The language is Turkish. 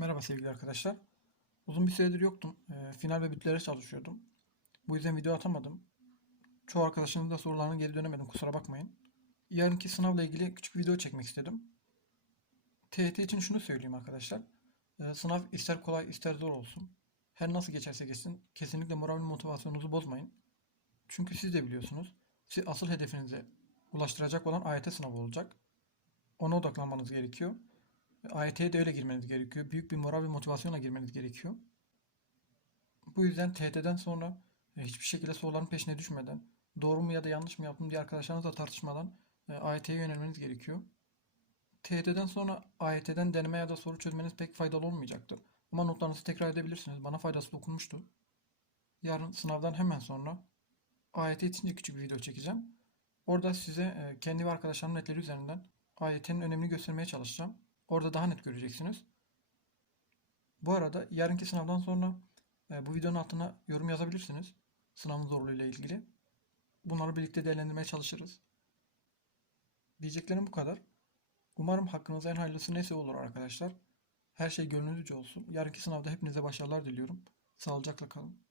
Merhaba sevgili arkadaşlar. Uzun bir süredir yoktum. Ee, final ve bütlere çalışıyordum. Bu yüzden video atamadım. Çoğu arkadaşımın da sorularına geri dönemedim. Kusura bakmayın. Yarınki sınavla ilgili küçük bir video çekmek istedim. TYT için şunu söyleyeyim arkadaşlar. Ee, sınav ister kolay ister zor olsun. Her nasıl geçerse geçsin kesinlikle moral ve motivasyonunuzu bozmayın. Çünkü siz de biliyorsunuz. Siz asıl hedefinize ulaştıracak olan AYT sınavı olacak. Ona odaklanmanız gerekiyor. AYT'ye de öyle girmeniz gerekiyor. Büyük bir moral ve motivasyonla girmeniz gerekiyor. Bu yüzden TYT'den sonra e, hiçbir şekilde soruların peşine düşmeden, doğru mu ya da yanlış mı yaptım diye arkadaşlarınızla tartışmadan e, AYT'ye yönelmeniz gerekiyor. TYT'den sonra AYT'den deneme ya da soru çözmeniz pek faydalı olmayacaktır. Ama notlarınızı tekrar edebilirsiniz. Bana faydası dokunmuştu. Yarın sınavdan hemen sonra AYT için de küçük bir video çekeceğim. Orada size e, kendi ve arkadaşlarımın netleri üzerinden AYT'nin önemini göstermeye çalışacağım. Orada daha net göreceksiniz. Bu arada yarınki sınavdan sonra e, bu videonun altına yorum yazabilirsiniz. Sınavın zorluğuyla ilgili. Bunları birlikte değerlendirmeye çalışırız. Diyeceklerim bu kadar. Umarım hakkınızda en hayırlısı neyse olur arkadaşlar. Her şey gönlünüzce olsun. Yarınki sınavda hepinize başarılar diliyorum. Sağlıcakla kalın.